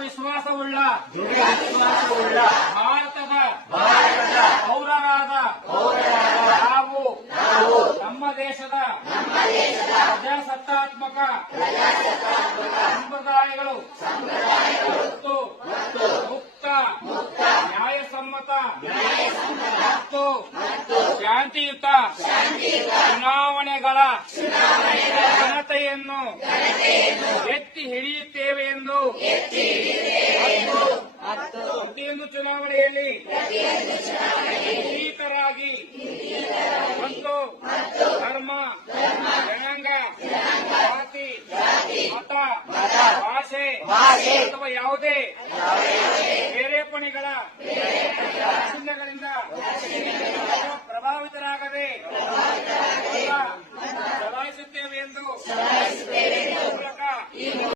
ವಿಶ್ವಾಸವುಳ್ಳ, ಭಾರತದ ಪೌರರಾದ, ನಾವು ನಮ್ಮ ದೇಶದ ಪ್ರಜಾಸತ್ತಾತ್ಮಕ ಸಂಪ್ರದಾಯಗಳು ಮತ್ತು ಮುಕ್ತ, ನ್ಯಾಯಸಮ್ಮತ ಮತ್ತು ಶಾಂತಿಯುತ ಚುನಾವಣೆಗಳ ಘನತೆಯನ್ನು ಎತ್ತಿ ಪ್ರತಿಯೊಂದು ಚುನಾವಣೆಯಲ್ಲಿ ನಿರ್ಭೀತರಾಗಿ ಮತ್ತು ಧರ್ಮ ಜನಾಂಗ ಜಾತಿ ಮತ ಭಾಷೆ ಅಥವಾ ಯಾವುದೇ